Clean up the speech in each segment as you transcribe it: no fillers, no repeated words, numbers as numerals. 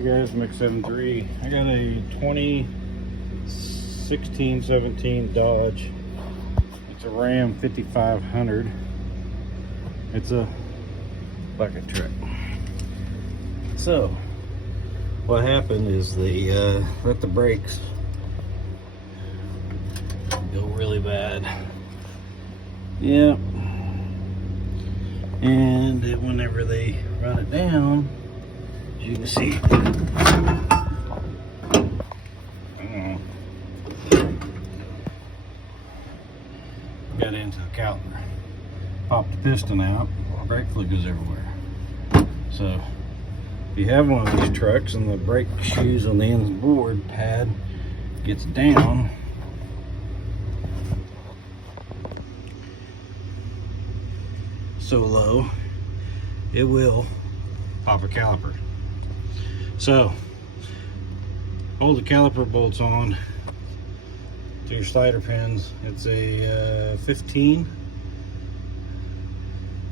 Hey guys, Mix73. I got a 2016-17 Dodge. It's a Ram 5500. It's a bucket truck. So, what happened is they let the brakes go really bad. Yeah. And whenever they run it down, as you can see, got into the caliper, popped the piston out, brake fluid goes everywhere. So if you have one of these trucks and the brake shoes on the end of the board pad gets down, so low, it will pop a caliper. So hold the caliper bolts on to your slider pins. It's a 15,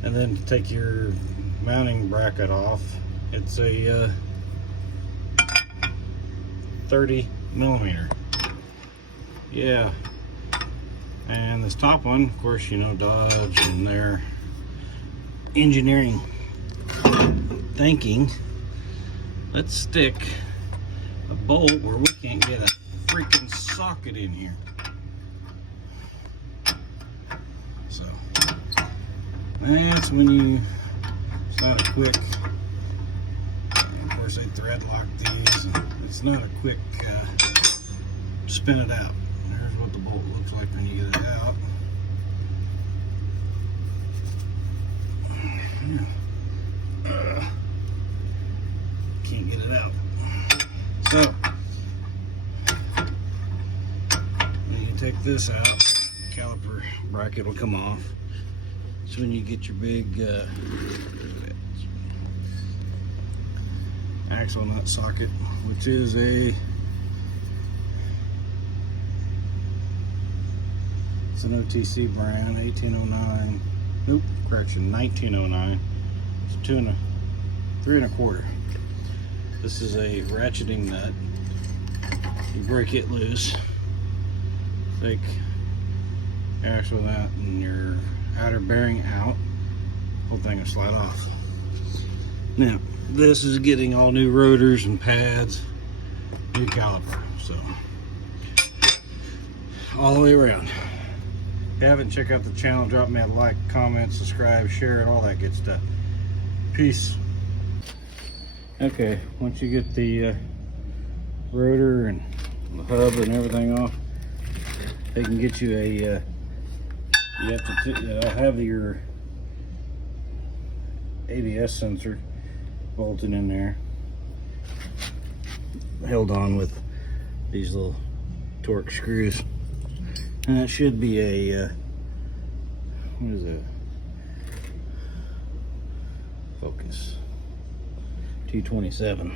and then to take your mounting bracket off, it's a 30 millimeter. Yeah. And this top one, of course, you know, Dodge and their engineering thinking, let's stick a bolt where we can't get a freaking socket in here. So that's when you, it's not a quick, of course they thread lock these, and it's not a quick spin it out. Here's what the bolt looks like when you get it out. Can't get it out. So when you take this out, the caliper bracket will come off. So when you get your big axle nut socket, which is it's an OTC brand, 1809. Nope, correction, 1909. It's 3 1/4. This is a ratcheting nut. You break it loose, take axle nut and your outer bearing out, whole thing will slide off. Now, this is getting all new rotors and pads, new caliper, so all the way around. If you haven't, check out the channel, drop me a like, comment, subscribe, share, and all that good stuff. Peace. Okay, once you get the rotor and the hub and everything off, they can get you a, you have to have your ABS sensor bolted in there, held on with these little Torx screws. And it should be a, what is it? Focus. T27.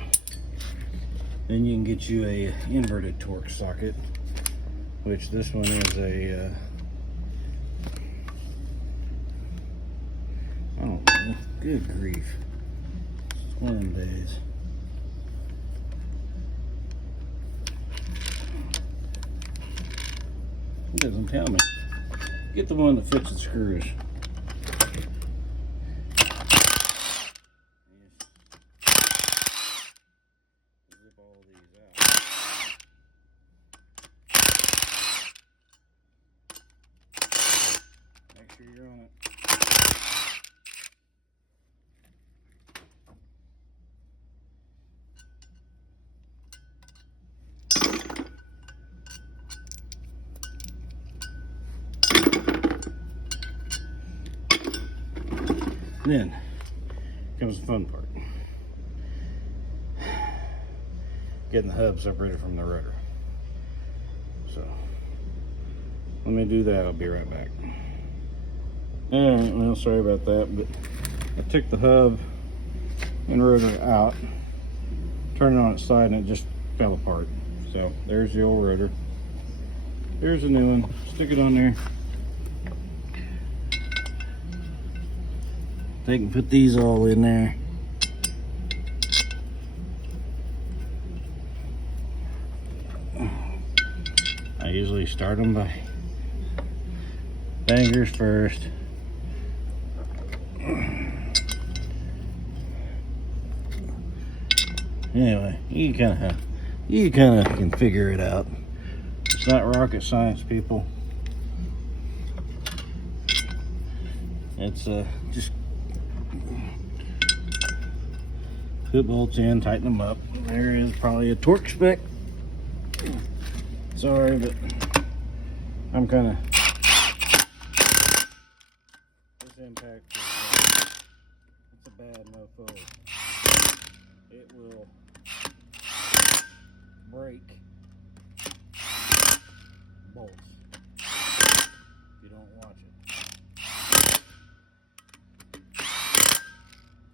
Then you can get you a inverted Torx socket, which this one is a, I don't know, good grief. It's one of them days. It doesn't tell me. Get the one that fits the screws. Zip all these out. Make sure you're on it. Then comes the fun part. Getting the hub separated from the rotor. So let me do that, I'll be right back. Alright, well, sorry about that, but I took the hub and rotor out, turned it on its side, and it just fell apart. So there's the old rotor. There's a new one. Stick it on there. They can put these all in there. I usually start them by fingers first. Anyway, you kind of can figure it out. It's not rocket science, people. It's just put bolts in, tighten them up. There is probably a torque spec. Sorry, but I'm kind of, this impact is, it's a bad mofo. It will break bolts if you don't watch it.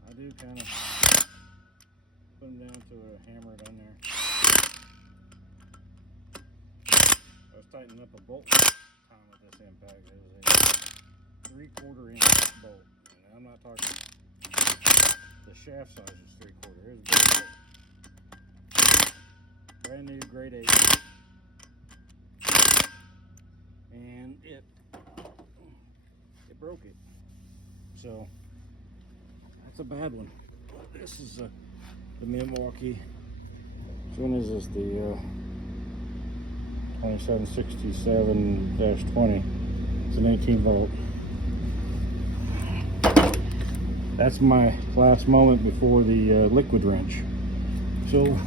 I do kind of put them down to a hammer down there. I was tightening up a bolt time with this impact. It was a 3/4 inch bolt. And I'm not talking, the shaft size is 3/4. Here's a big bolt. Brand new grade 8. And it broke it. So that's a bad one. This is the Milwaukee. Which one is this? The 2767-20. It's an 18 volt. That's my last moment before the liquid wrench. So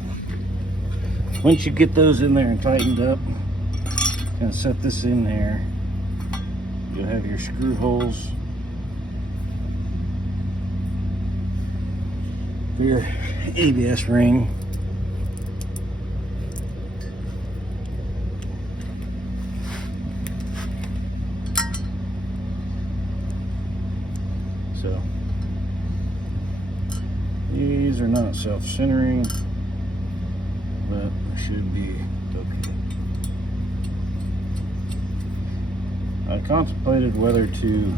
once you get those in there and tightened up, gonna set this in there. You'll have your screw holes for your ABS ring. So these are not self-centering, but should be okay. I contemplated whether to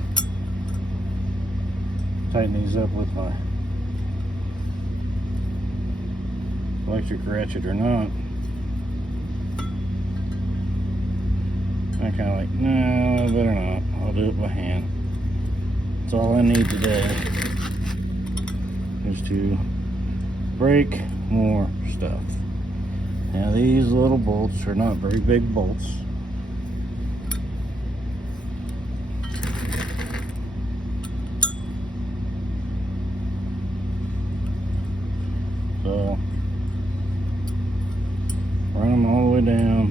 tighten these up with my electric ratchet or not. I'm kind of like, no, I better not. I'll do it by hand. That's all I need today is to break more stuff. Now these little bolts are not very big bolts. So run them all the way down.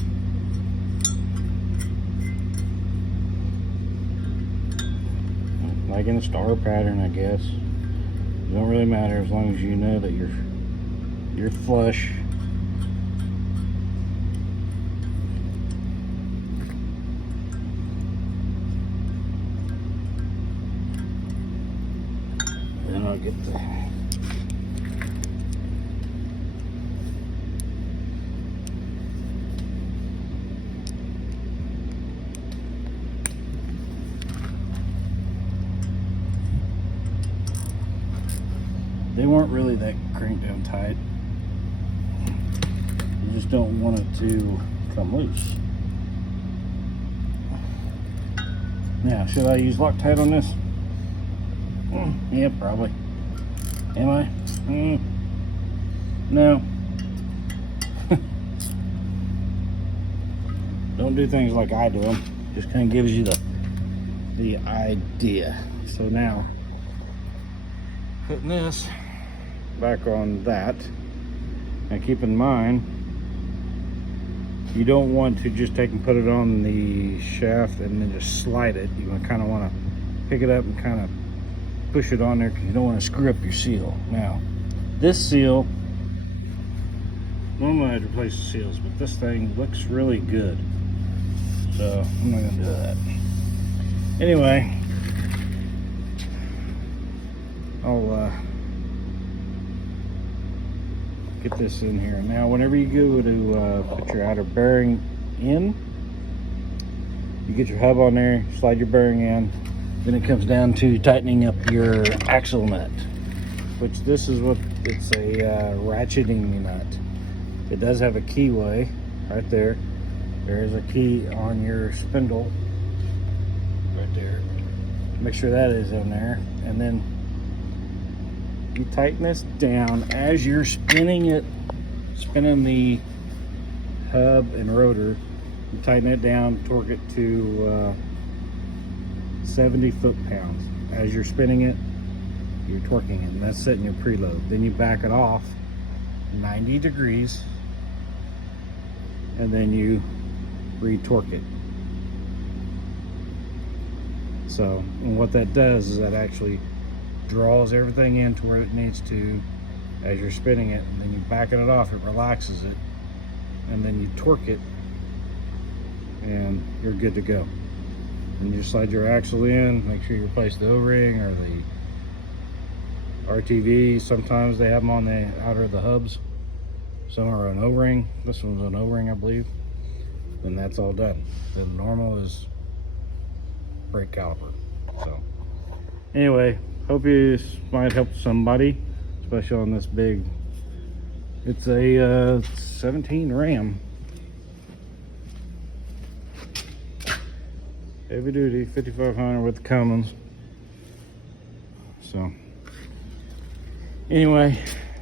Like in a star pattern, I guess. It don't really matter as long as you know that you're flush. Then I'll get the they weren't really that cranked down tight. You just don't want it to come loose. Now, should I use Loctite on this? Yeah, probably. Am I? No. Don't do things like I do them. Just kind of gives you the idea. So now, putting this back on that, and keep in mind, you don't want to just take and put it on the shaft and then just slide it. You kind of want to pick it up and kind of push it on there because you don't want to screw up your seal. Now, this seal, normally I'd replace the seals, but this thing looks really good, so I'm not going to do that. Anyway, I'll get this in here. Now, whenever you go to put your outer bearing in, you get your hub on there, slide your bearing in, then it comes down to tightening up your axle nut, which this is what, it's a ratcheting nut. It does have a keyway right there, there is a key on your spindle right there. Make sure that is in there, and then you tighten this down as you're spinning it, spinning the hub and rotor. You tighten it down, torque it to 70 foot-pounds. As you're spinning it, you're torquing it, and that's setting your preload. Then you back it off 90 degrees, and then you re-torque it. So, and what that does is that actually draws everything in to where it needs to as you're spinning it, and then you backing it off, it relaxes it, and then you torque it, and you're good to go. And you slide your axle in, make sure you replace the O-ring or the RTV. Sometimes they have them on the outer of the hubs. Some are an O-ring. This one's an O-ring, I believe. Then that's all done. The normal is brake caliper. So anyway, hope this might help somebody, especially on this big. It's a 17 Ram. Heavy duty 5500 with Cummins. So anyway,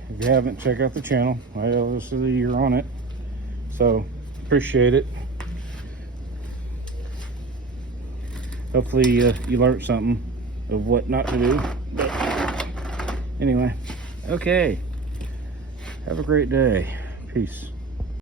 if you haven't, check out the channel. Obviously you're on it, so appreciate it. Hopefully you learned something of what not to do. But anyway, okay, have a great day. Peace.